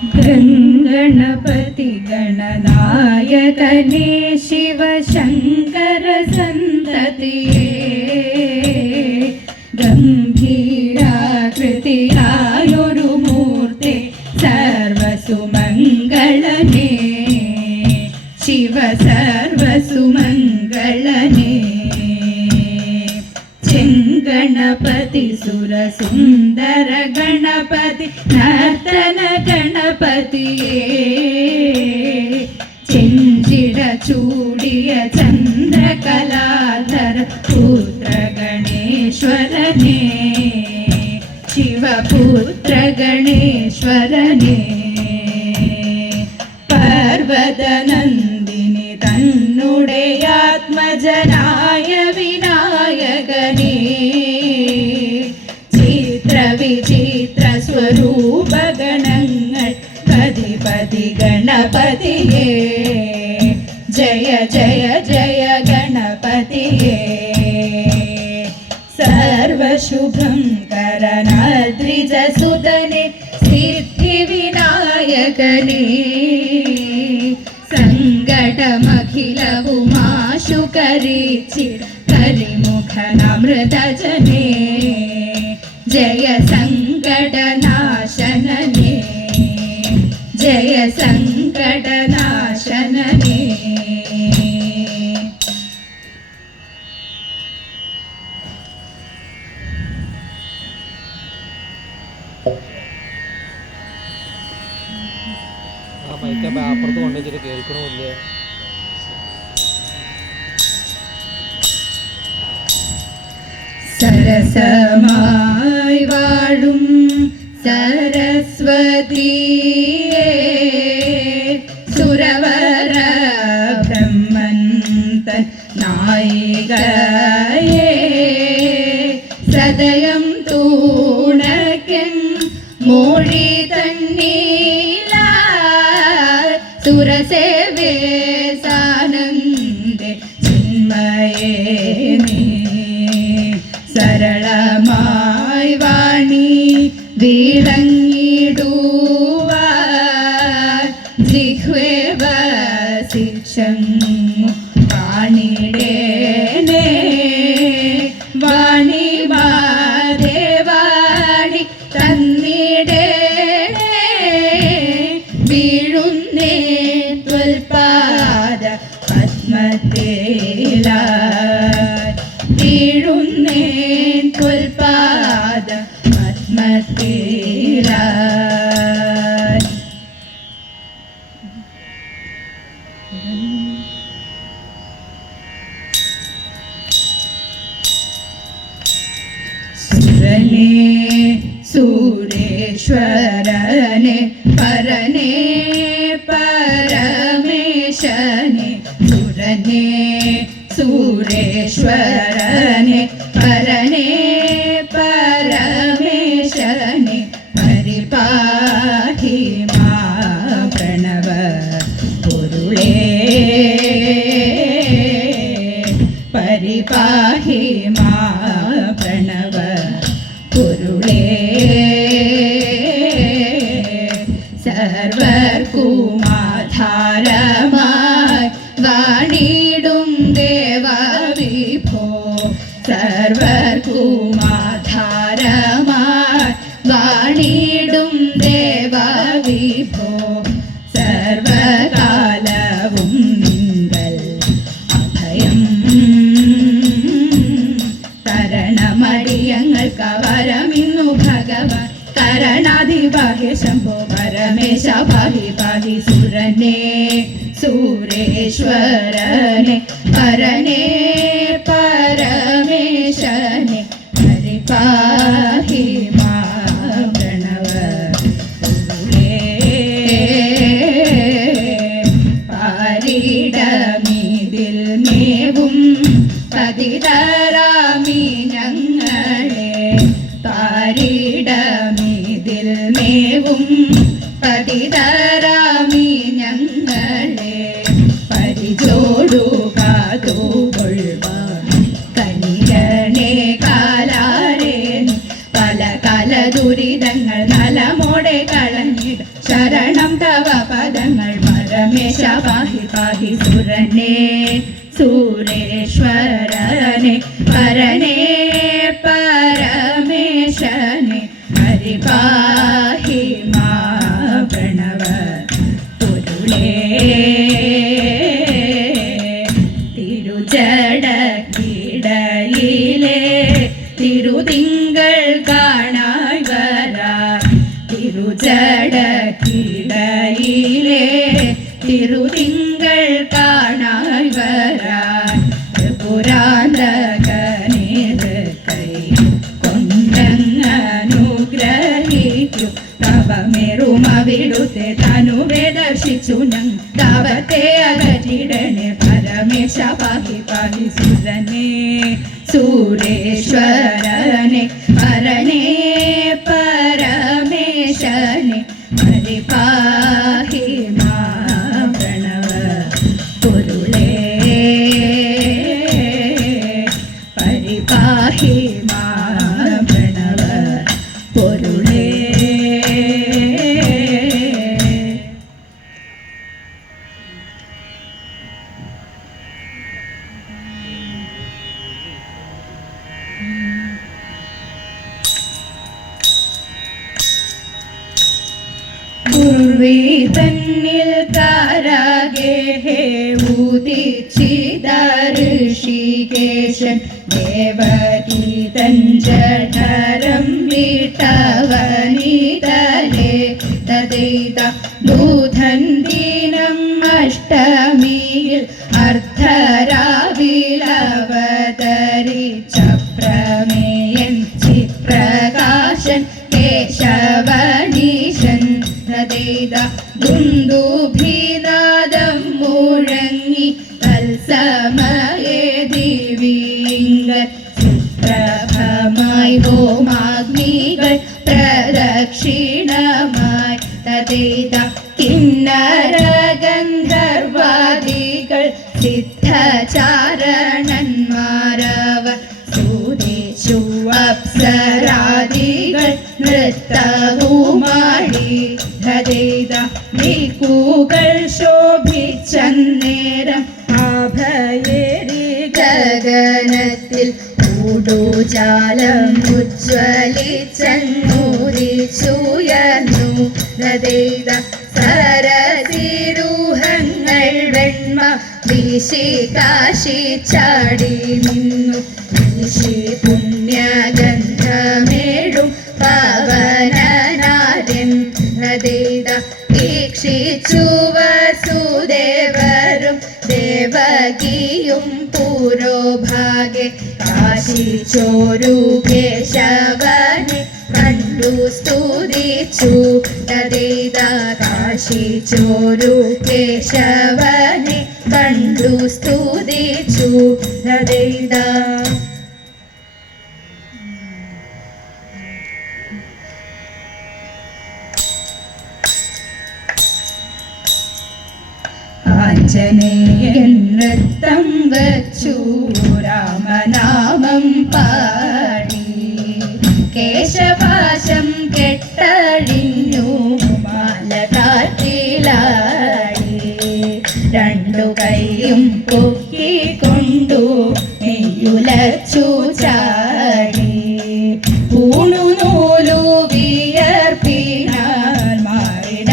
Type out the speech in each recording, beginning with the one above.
गणपति गणनायकने शिवशङ्कर सन्ततिये गम्भीराकृतियायुरुमूर्ते सर्वसुमङ्गलने शिव सर्वसुमङ्गलने गणपति सुरसुन्दर गणपति नर्तन गणपतिये चिञ्जिर चूडिय चन्द्रकलाधर पुत्र गणेश्वरने शिवपुत्र गणेश्वरने पर्वतनन्दिनि तन्नुडे आत्मजनाय विनायकने चित्रविचित्र स्वरूप गणങ്ങൾ पति गणपतिये जय जय जय गणपतिये सर्वशुभं करनाद्रिजसुतने सिद्धिविनायकने सङ्कटमखिलवुमाशु करीचिर करिमुखनमृतजने जय सङ्कटनाशनने जय सङ्कटनाशनने അപ്പുറത്ത് കൊണ്ടുവച്ചിട്ട് കേൾക്കണമില്ല. സരസമായി വാഴും സരസ്വതിയേ സുരവര ബ്രഹ്മൻ തൻ നായികയേ സദയം തൂണക്കൻ മൊഴി തന്നീല സുരസേവേ സാനന്ദേ ചിന്മയേ നീ സരളമായി വാണി വിളങ്ങിടുവാൻ ജിഹ്വേ വസിച്ചങ്ങു വാണിടേനേ വാണി മാദേവാണി തന്നിടേനേ വീഴുന്നേ ത്വൽപാദ പത്മത്തേലാ വീഴുന്നേ ത്വൽപാദ പത്മത്തേലാ സുരനേ സുരേശ്വരനെ പരനേ പരമേശനെ സുരനേ സുരേശ്വരനെ പരനേ പരമേശനെ പരിപാഹി മാ പ്രണവ പൊരുളേ പരിപാഹി മാ പ്രണവ പൊരുളേ സർവർക്കുമാധാരമായി വാണിടും ദേവവിഭോ സർവർക്കുമാധാരമായി വാണിടും ദേവവിഭോ സർവകാലവും നിങ്ങൾ അഭയം തരണമടിയങ്ങൾക്ക് വരമിന്നു ഭഗവാൻ കരണാധിപാഹി ശംഭോ പരമേശ പാഹി പാഹി സുരനേ സുരേശ്വരനെ പരനേ പരമേശനെ പരിപാഹി മാ പ്രണവ പാരിടമിതിൽ മേവും പതിതരാമി ഞങ്ങളെ പാരിടമിതിൽ മേവും പതിതരാമി ഞങ്ങളെ പരിചോടു കാതുകൊള്ളുവാൻ കനികണേ കാലാരേ പല കല ദുരിതങ്ങൾ നലമോടെ കളഞ്ഞിട ശര ശരണം തവ പദങ്ങൾ പരമേശ പാഹി പാഹി സുരനെ സുരേശ്വരനെ പരനെ പരമേശനെ ഹരി പാഹി മാ പ്രണവ പൊരുളേ തിരുജടക്കിടയിലെ തിരുതിങ്കൾ കാണായി വരാ തിരുജടക്കിടയിലെ തിരുതിങ്കൾ കാണായി വരാൻ പുരാന്തകനേത് കൈ കൊണ്ടങ്ങനുഗ്രഹിക്കും തവമേറുമവിടുത്തെ തനുവെ ദർശിച്ചു ഞങ്ങൾ താവത്തെ അകറ്റിടണേ പരമേശ പാഹി പാഹി സുരനെ സുരേശ്വരനെ പരനെ പരമേശനെ ഹരി പാഹി മാ പ്രണവ പൊരുളേ പരിപാഹി മാ പ്രണവ പൊരുളേ. പൂർവി തന്നിൽ കാരാകെ ഉദിച്ചിത ഋഷികേശൻ ദേവകീ തഞ്ചരം വിട്ടവനിതലേ തദൈത ബുധൻ ദിനം അഷ്ടമിയിൽ അർദ്ധരാവിലവതരിച്ച പ്രമേയൻ ചിത്രകാശൻ കേശവനീശൻ തദൈത ദുന്ദുഭിനാദം മുഴങ്ങി തത്സമയേ ദിവിലിംഗൻ സുപ്രഭമായി ഹോമാഗ്നികൾ പ്രദക്ഷിണമായി തദൈത കിന്നര ഗന്ധർവാദികൾ സിദ്ധചാരണന്മാരവ സുരേഷു അപ്സരാദികൾ നൃത്തവുമാടി തദൈത ദിക്കുകൾ ശോഭിച്ചന്നേരം ആഭയേരി ഗഗനത്തിൽ ൂടുജാലം ഉജ്ജ്വലിച്ചൂരിച്ചുയർന്നു തദൈത സരസിരൂഹങ്ങൾ വെണ്മ വീശി കാശി ചാടി നിന്നു വീശി പുണ്യഗന്ധമേഴും പവനനാര്യൻ തദൈത വീക്ഷിച്ചു വസുദേവരും ദേവകിയും പുരോഭാഗെ കാശിച്ചോരു കേശവനെ കണ്ടു സ്തുതിച്ചു തദൈത കാശിച്ചോരു കേശവനെ കണ്ടു സ്തുതിച്ചു തദൈത. ആഞ്ജനേയൻ നൃത്തം വച്ചു രാമനാമം പാടി കേശപാശം കെട്ടഴിഞ്ഞു മാല കാറ്റിലാടി രണ്ടു കൈയും പൊക്കിക്കൊണ്ടു നെയ്യുലച്ചു ചാടി പൂണു നൂലു വിയർപ്പിനാൽ മാറിടത്തിലോട്ടി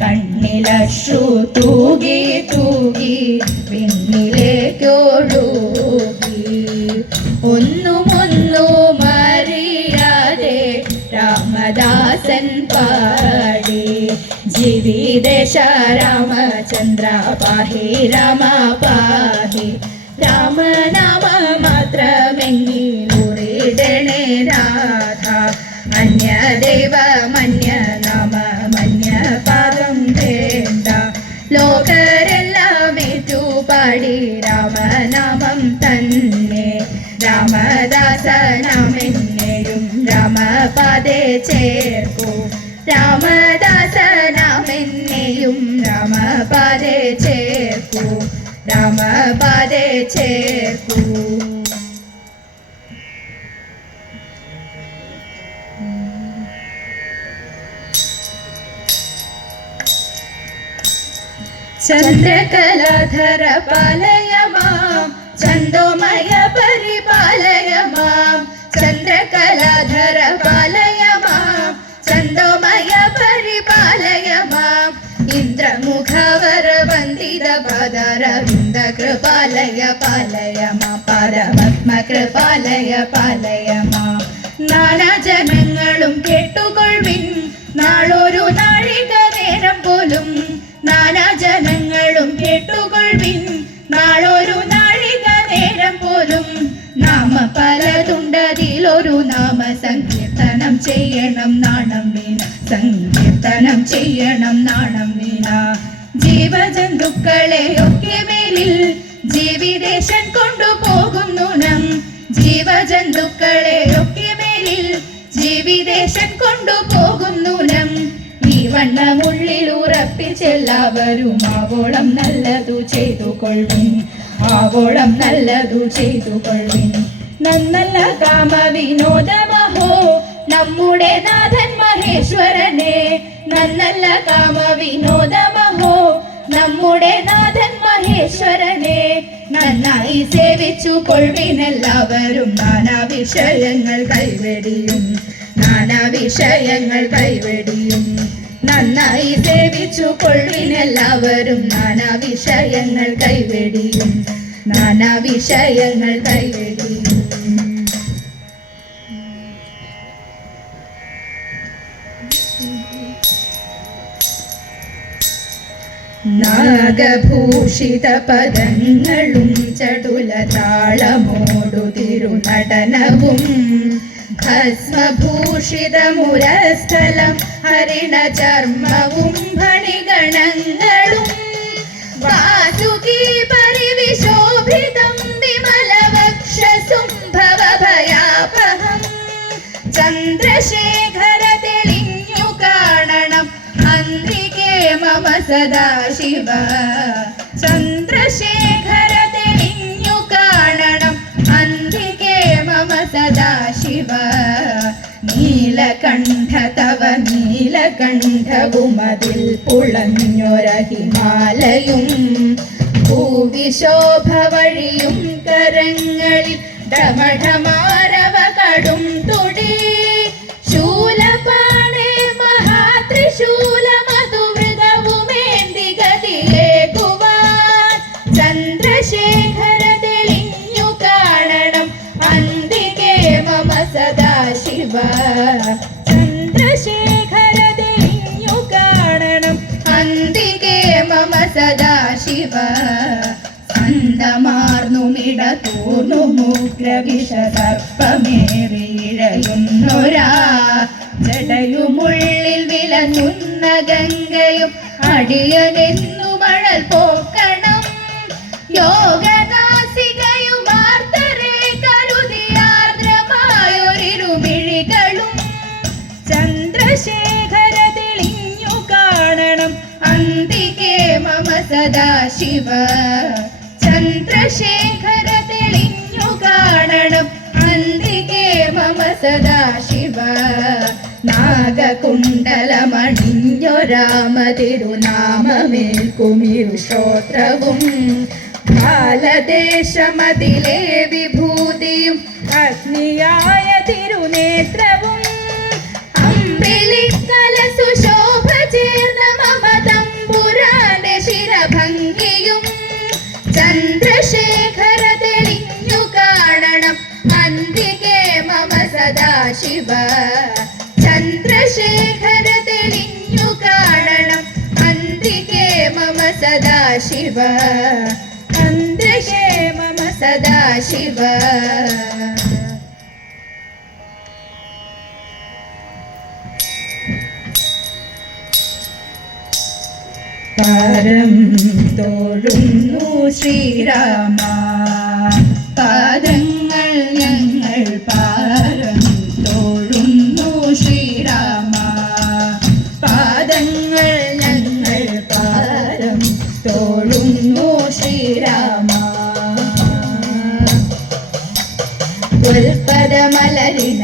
കണ്ണിലശ്രു തൂകി തൂകി പിന്നിലേക്കൊഴുകി ഒന്നുമൊന്നും അറിയാതെ രാമദാസൻ പാടി ജീവിതേശ രാമചന്ദ്ര പാഹി രാമ പാഹി രാമനാമ മാത്രമെങ്കിലുറിടണേ രാധ അന്യദൈവമന്യ നാമ മന്യ പാദം വേണ്ട ലോകരെല്ലാം ഏറ്റുപാടി രാമനാമം തന്നെ രാമദാസനാമെന്നെയും രാമപാദേ ചേർക്കൂ രാമദാസനാമെന്നെയും രാമപാദേ ചേർക്കൂ രാമപാദേ ചേർക്കൂ. ചന്ദ്രകലാധര പാലയ മാം ചന്ദോമയ പരിപാലയ മാം ചന്ദ്രകലാധര പാലയ മാം ചന്ദോമയ പരിപാലയ മാം ഇന്ദ്രമുഖവര വന്ദിത പാദരവിന്ദ കൃപാലയ പാലയ മാം പാദപത്മ കൃപാലയ പാലയ മാം നാനാജനങ്ങളും കേട്ടുകൊള്ളിൻ നാളൊരു നാഴിക നേരം പോലും നാനാജനങ്ങളും കേട്ടുകൊള്ളിൻ നാളൊരു നാഴിക നേരം പോലും നാമ പലതുണ്ടതിലൊരു നാമ സങ്കീർത്തനം ചെയ്യണം നാണം വീണ സങ്കീർത്തനം ചെയ്യണം നാണം വീണ ജീവജന്തുക്കളെ ഒക്കെ മേലിൽ ജീവിതേശൻ കൊണ്ടുപോകുന്നു നം ജീവജന്തുക്കളെ ഒക്കെ മേലിൽ ജീവിതേശൻ കൊണ്ടുപോകുന്നു നം ഈ വണ്ണമുള്ളിൽ ഉറപ്പിച്ചെല്ലാവരും ആവോളം നല്ലതു ചെയ്തുകൊള്ളുവിൻ ആവോളം നല്ലതു ചെയ്തുകൊള്ളുവിൻ നന്നല്ല കാമവിനോദമഹോ നമ്മുടെ നാഥൻ മഹേശ്വരനെ നന്നല്ല കാമവിനോദമഹോ നമ്മുടെ നാഥൻ മഹേശ്വരനെ നന്നായി സേവിച്ചു കൊള്ളുവിനെല്ലാവരും നാനാ വിഷയങ്ങൾ കൈവെടിയും നാനാ വിഷയങ്ങൾ കൈവെടിയും നന്നായി സേവിച്ചു കൊള്ളുവിനെല്ലാവരും നാനാ വിഷയങ്ങൾ കൈവെടിയും നാനാ വിഷയങ്ങൾ കൈവെടിയും നാഗഭൂഷിത പദങ്ങളും ചടുല താളമോടു തിരുനടനവും ഭസ്മഭൂഷിത മുരസ്ഥലം ഹരിണ ചർമ്മവും ഭണിഗണങ്ങളും വാസുകി പരിവിശോഭിതം വിമലവക്ഷസും ഭവഭയാപഹം ചന്ദ്രശേഖര തെളിഞ്ഞു കാണണം അന്തികേ മമ സദാശിവ ചന്ദ്രശേഖര തെളിഞ്ഞു കാണണം അന്തികേ മമ സദാശിവ നീലകണ്ഠ തവ നീലകണ്ഠവുമതിൽ പുളഞ്ഞൊര ഹിമാലയും ഭൂവിശോഭ വഴിയും കരങ്ങളിൽ ഡമഠമാരവ കടും തുടി ശൂലപാണേ മഹാത്രിശൂല മധുമൃഗവുമേന്തി ഗതിയേകുവാൻ ചന്ദ്രശേഖര തെളിഞ്ഞു കാണണം അന്തികേ മമ സദാശിവ ചന്ദ്രശേഖര തെളിഞ്ഞു കാണണം അന്തികേ മമ സദാശിവ സ്കന്ധമാർന്നുമിട തൂർന്നുമുഗ്രവിഷ സർപ്പമേറിയിഴയുന്നൊരാ ജടയുമുള്ളിൽ വിളങ്ങുന്ന ഗംഗയും അടിയനെന്നു മഴൽ പോക്കണം യോഗനാസികയും ആർത്തരെ കരുതിയാർദ്രമായൊരിരുമിഴികളും ചന്ദ്രശേഖര തെളിഞ്ഞു കാണണം അന്തികേ മമ സദാശിവ ചന്ദ്രശേഖര തെളിഞ്ഞു കാണണം അന്തികേ മമ സദാശിവ നാഗകുണ്ടലമണിഞ്ഞൊരാമ തിരുനാമമേൽക്കുമിരു ശ്രോത്രവും കാലദേശമതിലെ വിഭൂതിയും അഗ്നിയായ തിരുനേത്രവും അമ്പിളിക്കല സുശോഭ ചേർന്ന മമ തമ്പുരാന്റെ ശിരഭംഗിയും ചന്ദ്രശേഖര തെളിഞ്ഞു കാണണം അന്തികേ മമ സദാശിവ ചന്ദ്രശേഖര തെളിഞ്ഞു കാണണം അന്തികേ മമ സദാശിവ അന്തികേ മമ സദാശിവ പാരം തോഴുന്നു ശ്രീരാമ പാദങ്ങൾ ഞങ്ങൾ പാരം തോഴുന്നു ശ്രീരാമ പാദങ്ങൾ ഞങ്ങൾ പാരം തോഴുന്നു ശ്രീരാമ ഉൽപ്പദമലരിണ